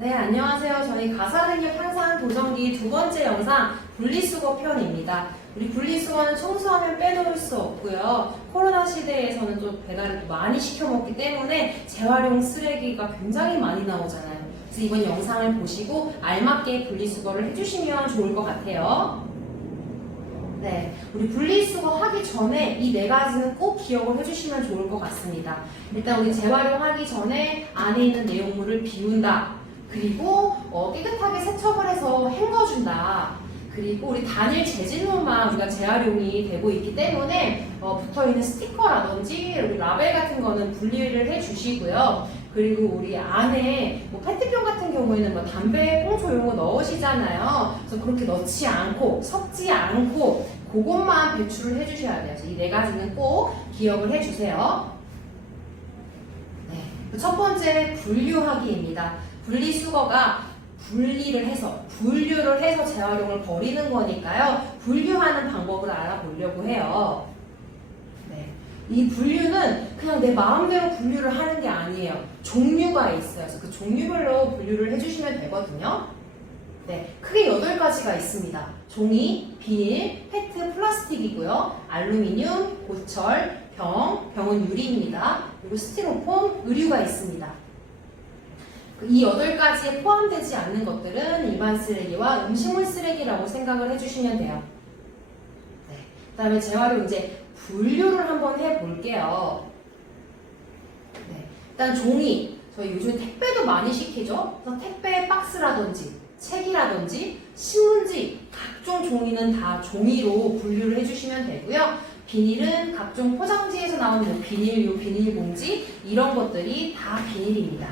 네, 안녕하세요. 저희 가사능력 향상 도전기 두 번째 영상 분리수거 편입니다. 우리 분리수거는 청소하면 빼놓을 수 없고요. 코로나 시대에서는 좀 배달을 많이 시켜 먹기 때문에 재활용 쓰레기가 굉장히 많이 나오잖아요. 그래서 이번 영상을 보시고 알맞게 분리수거를 해주시면 좋을 것 같아요. 네, 우리 분리수거 하기 전에 이 네 가지는 꼭 기억을 해주시면 좋을 것 같습니다. 일단 우리 재활용하기 전에 안에 있는 내용물을 비운다. 그리고 깨끗하게 세척을 해서 헹궈준다. 그리고 우리 단일 재질로만 우리가 재활용이 되고 있기 때문에 붙어있는 스티커라든지 우리 라벨 같은 거는 분리를 해주시고요. 그리고 우리 안에 페트병 같은 경우에는 담배 꽁초 이런 거 넣으시잖아요. 그래서 그렇게 넣지 않고 섞지 않고 그것만 배출을 해주셔야 돼요. 이 네 가지는 꼭 기억을 해주세요. 네. 첫 번째 분류하기입니다. 분리수거가 분류를 해서 재활용을 버리는 거니까요. 분류하는 방법을 알아보려고 해요. 네. 이 분류는 그냥 내 마음대로 분류를 하는 게 아니에요. 종류가 있어요. 그래서 그 종류별로 분류를 해주시면 되거든요. 네, 크게 8가지가 있습니다. 종이, 비닐, 페트, 플라스틱이고요. 알루미늄, 고철, 병은 유리입니다. 그리고 스티로폼, 의류가 있습니다. 이 8가지에 포함되지 않는 것들은 일반 쓰레기와 음식물 쓰레기라고 생각을 해주시면 돼요. 네. 그 다음에 재활용 이제 분류를 한번 해볼게요. 네. 일단 종이, 저희 요즘 택배도 많이 시키죠? 그래서 택배 박스라든지 책이라든지 신문지 각종 종이는 다 종이로 분류를 해주시면 되고요. 비닐은 각종 포장지에서 나오는 비닐류, 비닐봉지 이런 것들이 다 비닐입니다.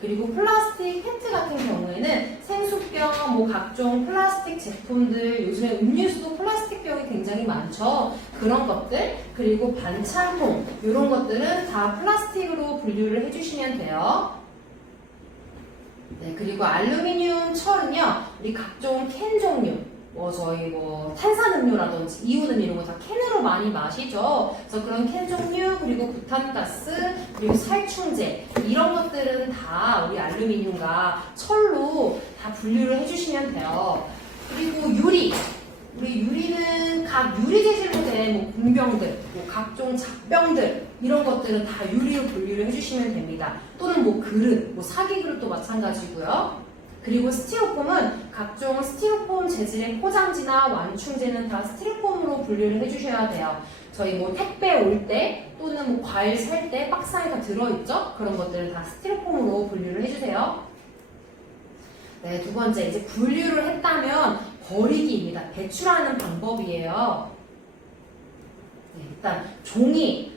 그리고 플라스틱, 페트 같은 경우에는 생수병, 각종 플라스틱 제품들, 요즘에 음료수도 플라스틱 병이 굉장히 많죠. 그런 것들, 그리고 반찬통, 이런 것들은 다 플라스틱으로 분류를 해주시면 돼요. 네, 그리고 알루미늄, 철은요, 우리 각종 캔 종류, 저희 탄산음료라든지 이온음 이런 거 다 캔으로 많이 마시죠. 그래서 그런 캔 종류, 그리고 부탄가스, 그리고 살충제 이런 것들은 다 우리 알루미늄과 철로 다 분류를 해주시면 돼요. 그리고 유리, 우리 유리는 각 유리 재질로 된 공병들, 각종 잡병들 이런 것들은 다 유리로 분류를 해주시면 됩니다. 또는 그릇, 사기 그릇도 마찬가지고요. 그리고 스티로폼은 각종 스티로폼 재질의 포장지나 완충제는 다 스티로폼으로 분류를 해주셔야 돼요. 저희 택배 올 때 또는 과일 살 때 박스 안에 다 들어있죠? 그런 것들은 다 스티로폼으로 분류를 해주세요. 네, 두 번째 이제 분류를 했다면 버리기입니다. 배출하는 방법이에요. 네, 일단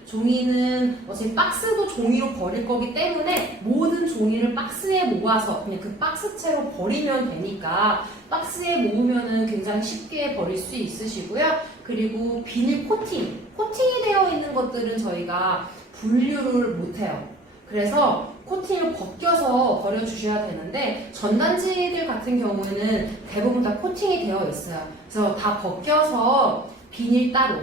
종이는 어차피 박스도 종이로 버릴 거기 때문에 모든 종이를 박스에 모아서 그냥 그 박스채로 버리면 되니까 박스에 모으면은 굉장히 쉽게 버릴 수 있으시고요. 그리고 비닐 코팅이 되어 있는 것들은 저희가 분류를 못해요. 그래서 코팅을 벗겨서 버려주셔야 되는데 전단지들 같은 경우에는 대부분 다 코팅이 되어 있어요. 그래서 다 벗겨서 비닐 따로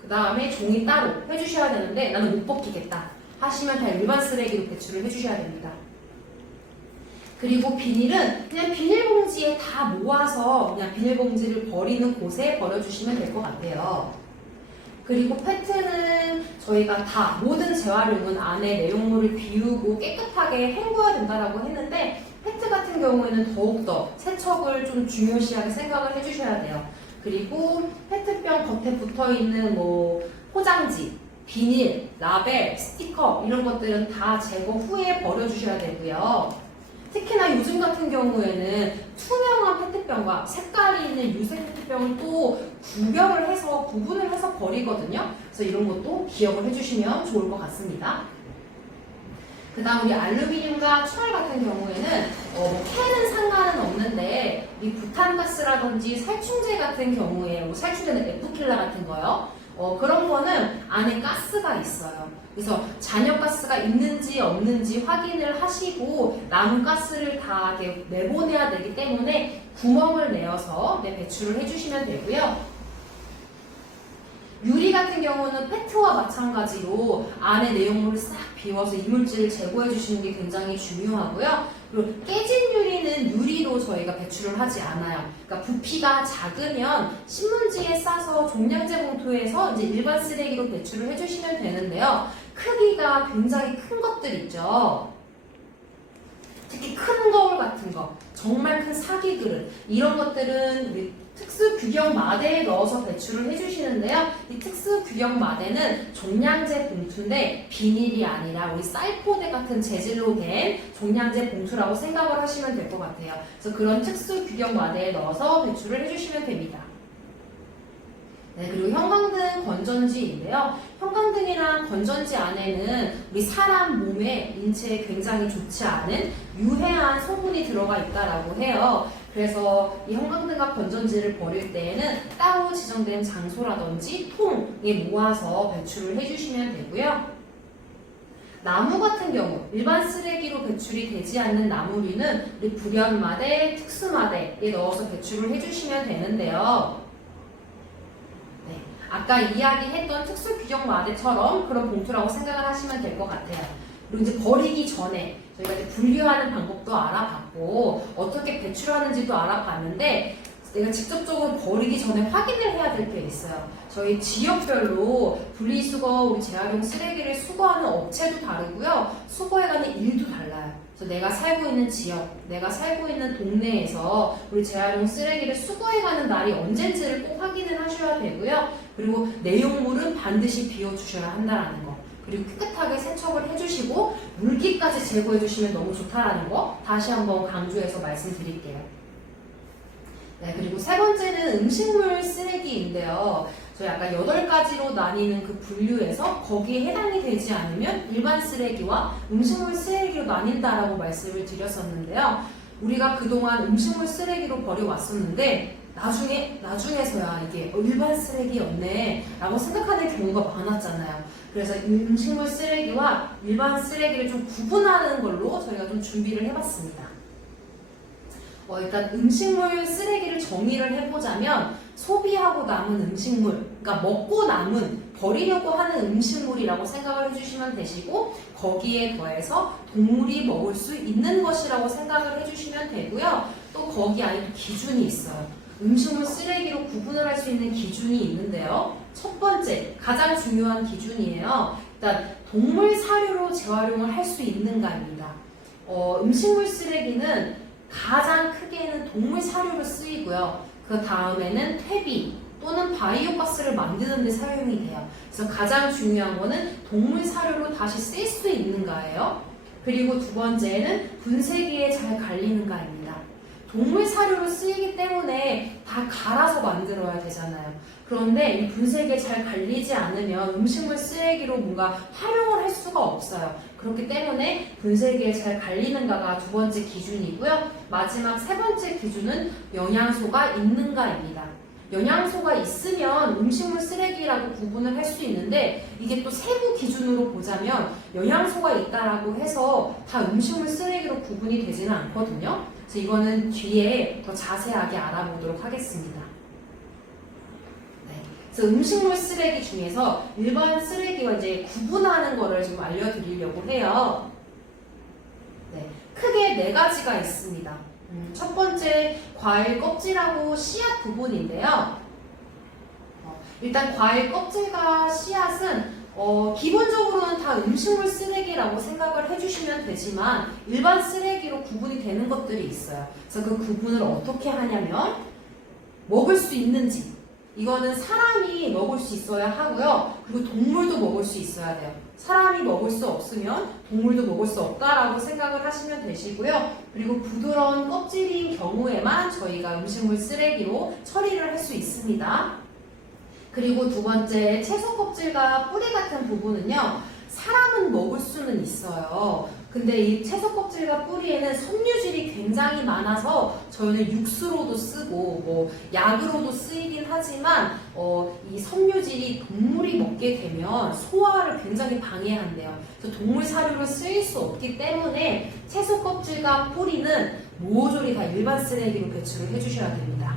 그 다음에 종이 따로 해주셔야 되는데 나는 못 벗기겠다 하시면 다 일반 쓰레기로 배출을 해주셔야 됩니다. 그리고 비닐은 그냥 비닐봉지에 다 모아서 그냥 비닐봉지를 버리는 곳에 버려주시면 될 것 같아요. 그리고 페트는 저희가 다 모든 재활용은 안에 내용물을 비우고 깨끗하게 헹궈야 된다라고 했는데 페트 같은 경우에는 더욱더 세척을 좀 중요시하게 생각을 해주셔야 돼요. 그리고 페트병 겉에 붙어있는 포장지, 비닐, 라벨, 스티커 이런 것들은 다 제거 후에 버려주셔야 되고요. 특히나 요즘 같은 경우에는 투명한 페트병과 색깔이 있는 유색 페트병을 또 구분을 해서 버리거든요. 그래서 이런 것도 기억을 해주시면 좋을 것 같습니다. 그 다음 우리 알루미늄과 철 같은 경우에는 캔은 상관은 없는데 이 부탄가스라든지 살충제 같은 경우에 살충제는 에프킬라 같은 거요. 그런 거는 안에 가스가 있어요. 그래서 잔여가스가 있는지 없는지 확인을 하시고 남은 가스를 다 이렇게 내보내야 되기 때문에 구멍을 내어서 배출을 해주시면 되고요. 유리 같은 경우는 페트와 마찬가지로 안에 내용물을 싹 비워서 이물질을 제거해 주시는 게 굉장히 중요하고요. 그리고 깨진 유리는 쓰레기는 유리로 저희가 배출을 하지 않아요. 그러니까 부피가 작으면 신문지에 싸서 종량제 봉투에서 이제 일반 쓰레기로 배출을 해주시면 되는데요. 크기가 굉장히 큰 것들 있죠. 특히 큰 거울 같은 거, 정말 큰 사기 그릇, 이런 것들은 우리 특수 규격 마대에 넣어서 배출을 해주시는데요. 이 특수 규격 마대는 종량제 봉투인데 비닐이 아니라 우리 쌀포대 같은 재질로 된 종량제 봉투라고 생각을 하시면 될 것 같아요. 그래서 그런 특수 규격 마대에 넣어서 배출을 해주시면 됩니다. 네, 그리고 형광등, 건전지인데요. 형광등이랑 건전지 안에는 우리 사람 몸에 인체에 굉장히 좋지 않은 유해한 성분이 들어가 있다라고 해요. 그래서 이 형광등과 건전지를 버릴 때에는 따로 지정된 장소라든지 통에 모아서 배출을 해주시면 되고요. 나무 같은 경우 일반 쓰레기로 배출이 되지 않는 나무류는 우리 불연마대, 특수마대에 넣어서 배출을 해주시면 되는데요. 아까 이야기했던 특수 규격 마대처럼 그런 봉투라고 생각을 하시면 될 것 같아요. 그리고 이제 버리기 전에 저희가 이제 분류하는 방법도 알아봤고 어떻게 배출하는지도 알아봤는데 내가 직접적으로 버리기 전에 확인을 해야 될 게 있어요. 저희 지역별로 분리수거, 우리 재활용 쓰레기를 수거하는 업체도 다르고요. 수거해가는 일도 달라요. 그래서 내가 살고 있는 지역, 내가 살고 있는 동네에서 우리 재활용 쓰레기를 수거해가는 날이 언젠지를 꼭 확인을 하셔야 되고요. 그리고 내용물은 반드시 비워주셔야 한다는 거. 그리고 깨끗하게 세척을 해주시고 물기까지 제거해주시면 너무 좋다라는 거 다시 한번 강조해서 말씀드릴게요. 네, 그리고 세 번째는 음식물 쓰레기인데요. 저희 아까 8가지로 나뉘는 그 분류에서 거기에 해당이 되지 않으면 일반 쓰레기와 음식물 쓰레기로 나뉜다라고 말씀을 드렸었는데요. 우리가 그동안 음식물 쓰레기로 버려왔었는데 나중에서야 이게 일반 쓰레기였네 라고 생각하는 경우가 많았잖아요. 그래서 음식물 쓰레기와 일반 쓰레기를 좀 구분하는 걸로 저희가 좀 준비를 해봤습니다. 일단 음식물 쓰레기를 정의를 해보자면 소비하고 남은 음식물, 그러니까 먹고 남은 버리려고 하는 음식물이라고 생각을 해주시면 되시고 거기에 더해서 동물이 먹을 수 있는 것이라고 생각을 해주시면 되고요. 또 거기 안에 또 기준이 있어요. 음식물 쓰레기로 구분을 할 수 있는 기준이 있는데요. 첫 번째, 가장 중요한 기준이에요. 일단 동물 사료로 재활용을 할 수 있는가입니다. 음식물 쓰레기는 가장 크게는 동물 사료로 쓰이고요. 그 다음에는 퇴비 또는 바이오가스를 만드는 데 사용이 돼요. 그래서 가장 중요한 거는 동물 사료로 다시 쓸 수 있는가예요. 그리고 두 번째는 분쇄기에 잘 갈리는가입니다. 동물 사료로 쓰이기 때문에 다 갈아서 만들어야 되잖아요. 그런데 이 분쇄기에 잘 갈리지 않으면 음식물 쓰레기로 뭔가 활용을 할 수가 없어요. 그렇기 때문에 분쇄기에 잘 갈리는가가 두 번째 기준이고요. 마지막 세 번째 기준은 영양소가 있는가입니다. 영양소가 있으면 음식물 쓰레기라고 구분을 할 수 있는데 이게 또 세부 기준으로 보자면 영양소가 있다라고 해서 다 음식물 쓰레기로 구분이 되지는 않거든요. 그래서 이거는 뒤에 더 자세하게 알아보도록 하겠습니다. 그래서 음식물 쓰레기 중에서 일반 쓰레기와 이제 구분하는 거를 좀 알려드리려고 해요. 네, 크게 4가지가 있습니다. 첫 번째, 과일 껍질하고 씨앗 부분인데요. 일단 과일 껍질과 씨앗은 기본적으로는 다 음식물 쓰레기라고 생각을 해주시면 되지만 일반 쓰레기로 구분이 되는 것들이 있어요. 그래서 그 구분을 어떻게 하냐면 먹을 수 있는지 이거는 사람이 먹을 수 있어야 하고요. 그리고 동물도 먹을 수 있어야 돼요. 사람이 먹을 수 없으면 동물도 먹을 수 없다라고 생각을 하시면 되시고요. 그리고 부드러운 껍질인 경우에만 저희가 음식물 쓰레기로 처리를 할 수 있습니다. 그리고 두 번째, 채소 껍질과 뿌리 같은 부분은요. 사람은 먹을 수는 있어요. 근데 이 채소 껍질과 뿌리에는 섬유질이 굉장히 많아서 저희는 육수로도 쓰고 뭐 약으로도 쓰이긴 하지만 이 섬유질이 동물이 먹게 되면 소화를 굉장히 방해한대요. 그래서 동물 사료로 쓰일 수 없기 때문에 채소 껍질과 뿌리는 모조리 다 일반 쓰레기로 배출을 해주셔야 됩니다.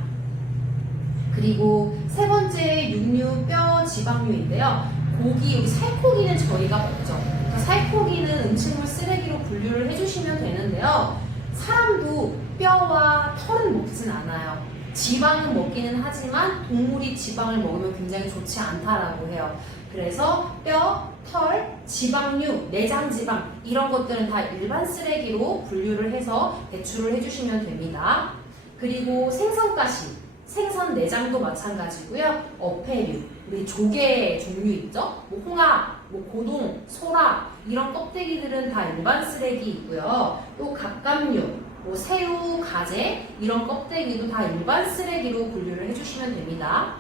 그리고 세 번째, 육류, 뼈, 지방류인데요. 고기, 우리 살코기는 저희가 먹죠. 살코기는 음식물 쓰레기로 분류를 해주시면 되는데요. 사람도 뼈와 털은 먹진 않아요. 지방은 먹기는 하지만 동물이 지방을 먹으면 굉장히 좋지 않다라고 해요. 그래서 뼈, 털, 지방류, 내장 지방 이런 것들은 다 일반 쓰레기로 분류를 해서 배출을 해주시면 됩니다. 그리고 생선가시, 생선 내장도 마찬가지고요. 어패류, 우리 조개 종류 있죠? 뭐 홍합, 뭐 고동, 소라 이런 껍데기들은 다 일반 쓰레기이고요. 또 갑각류, 뭐 새우, 가재 이런 껍데기도 다 일반 쓰레기로 분류를 해주시면 됩니다.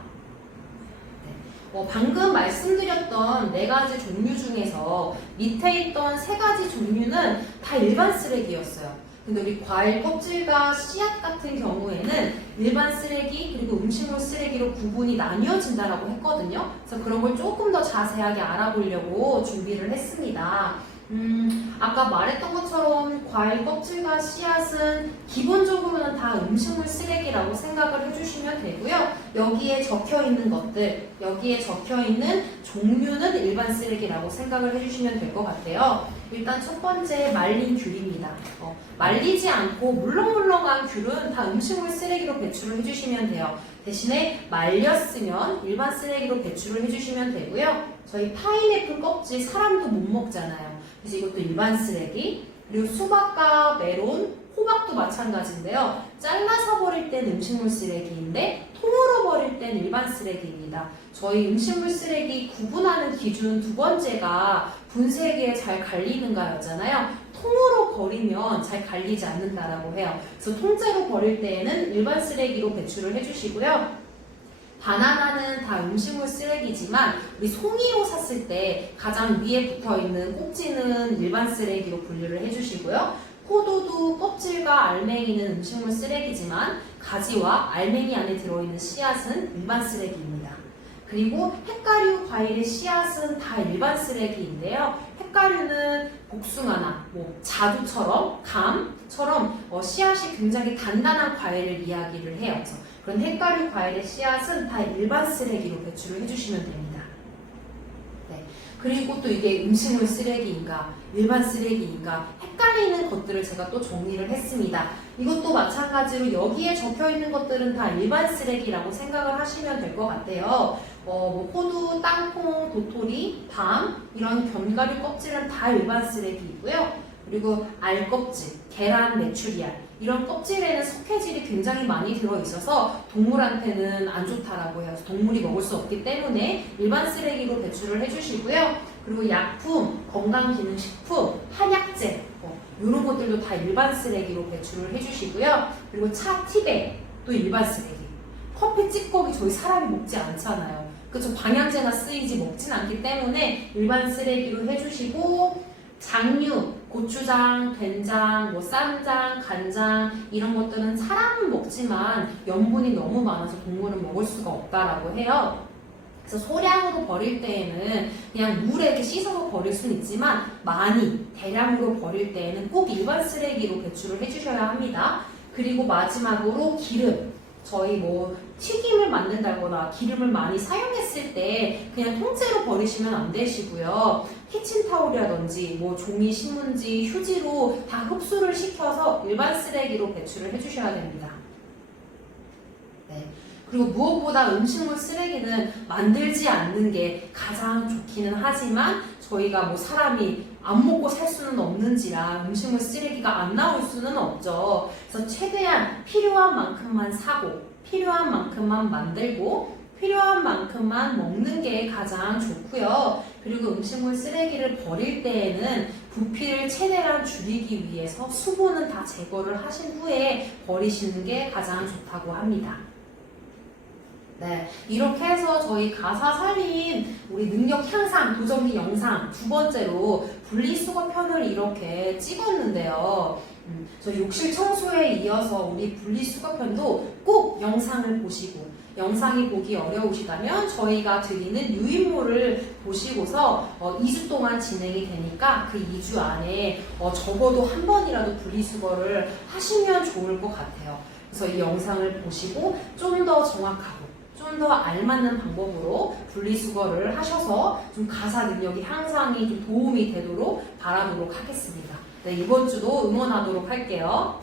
방금 말씀드렸던 4가지 종류 중에서 밑에 있던 3가지 종류는 다 일반 쓰레기였어요. 근데 우리 과일 껍질과 씨앗 같은 경우에는 일반 쓰레기 그리고 음식물 쓰레기로 구분이 나뉘어진다라고 했거든요. 그래서 그런 걸 조금 더 자세하게 알아보려고 준비를 했습니다. 아까 말했던 것처럼 과일 껍질과 씨앗은 기본적으로는 다 음식물 쓰레기라고 생각을 해주시면 되고요. 여기에 적혀있는 것들, 여기에 적혀있는 종류는 일반 쓰레기라고 생각을 해주시면 될 것 같아요. 일단 첫 번째 말린 귤입니다. 말리지 않고 물렁물렁한 귤은 다 음식물 쓰레기로 배출을 해주시면 돼요. 대신에 말렸으면 일반 쓰레기로 배출을 해주시면 되고요. 저희 파인애플 껍질 사람도 못 먹잖아요. 그래서 이것도 일반 쓰레기. 그리고 수박과 메론, 호박도 마찬가지인데요. 잘라서 버릴 땐 음식물 쓰레기인데 통으로 버릴 땐 일반 쓰레기입니다. 저희 음식물 쓰레기 구분하는 기준 2번째가 분쇄기에 잘 갈리는가였잖아요. 통으로 버리면 잘 갈리지 않는다라고 해요. 그래서 통째로 버릴 때에는 일반 쓰레기로 배출을 해주시고요. 바나나는 다 음식물 쓰레기지만 우리 송이로 샀을 때 가장 위에 붙어있는 꼭지는 일반 쓰레기로 분류를 해주시고요. 포도도 껍질과 알맹이는 음식물 쓰레기지만 가지와 알맹이 안에 들어있는 씨앗은 일반 쓰레기입니다. 그리고 햇가류 과일의 씨앗은 다 일반 쓰레기인데요. 햇가류는 복숭아나 뭐 자두처럼 감처럼 씨앗이 굉장히 단단한 과일을 이야기를 해요. 그래서 그런 햇가류 과일의 씨앗은 다 일반 쓰레기로 배출을 해주시면 됩니다. 네. 그리고 또 이게 음식물 쓰레기인가 일반 쓰레기인가 헷갈리는 것들을 제가 또 정리를 했습니다. 이것도 마찬가지로 여기에 적혀있는 것들은 다 일반 쓰레기라고 생각을 하시면 될 것 같아요. 뭐 호두, 땅콩, 도토리, 밤 이런 견과류 껍질은 다 일반 쓰레기이고요. 그리고 알 껍질, 계란, 메추리알 이런 껍질에는 석회질이 굉장히 많이 들어있어서 동물한테는 안 좋다라고 해요. 동물이 먹을 수 없기 때문에 일반 쓰레기로 배출을 해주시고요. 그리고 약품, 건강기능식품, 한약재 이런 것들도 다 일반 쓰레기로 배출을 해주시고요. 그리고 차 티백도 일반 쓰레기. 커피 찌꺼기 저희 사람이 먹지 않잖아요. 그쵸? 방향제나 쓰이지 먹진 않기 때문에 일반 쓰레기로 해주시고 장류, 고추장, 된장, 뭐 쌈장, 간장 이런 것들은 사람은 먹지만 염분이 너무 많아서 동물은 먹을 수가 없다라고 해요. 그래서 소량으로 버릴 때에는 그냥 물에 이렇게 씻어서 버릴 수는 있지만 많이 대량으로 버릴 때에는 꼭 일반 쓰레기로 배출을 해주셔야 합니다. 그리고 마지막으로 기름. 저희 뭐 튀김을 만든다거나 기름을 많이 사용했을 때 그냥 통째로 버리시면 안 되시고요. 키친타올이라든지 뭐 종이, 신문지, 휴지로 다 흡수를 시켜서 일반 쓰레기로 배출을 해주셔야 됩니다. 네. 그리고 무엇보다 음식물 쓰레기는 만들지 않는 게 가장 좋기는 하지만 저희가 뭐 사람이 안 먹고 살 수는 없는지라 음식물 쓰레기가 안 나올 수는 없죠. 그래서 최대한 필요한 만큼만 사고 필요한 만큼만 만들고 필요한 만큼만 먹는 게 가장 좋고요. 그리고 음식물 쓰레기를 버릴 때에는 부피를 최대한 줄이기 위해서 수분은 다 제거를 하신 후에 버리시는 게 가장 좋다고 합니다. 네, 이렇게 해서 저희 가사 살림 우리 능력 향상 도전기 영상 2번째로 분리수거 편을 이렇게 찍었는데요. 저 욕실 청소에 이어서 우리 분리수거 편도 꼭 영상을 보시고 영상이 보기 어려우시다면 저희가 드리는 유인물을 보시고서 2주 동안 진행이 되니까 그 2주 안에 적어도 한 번이라도 분리수거를 하시면 좋을 것 같아요. 그래서 이 영상을 보시고 좀 더 정확하고 좀 더 알맞는 방법으로 분리수거를 하셔서 좀 가사 능력이 향상이 좀 도움이 되도록 바라도록 하겠습니다. 네, 이번 주도 응원하도록 할게요.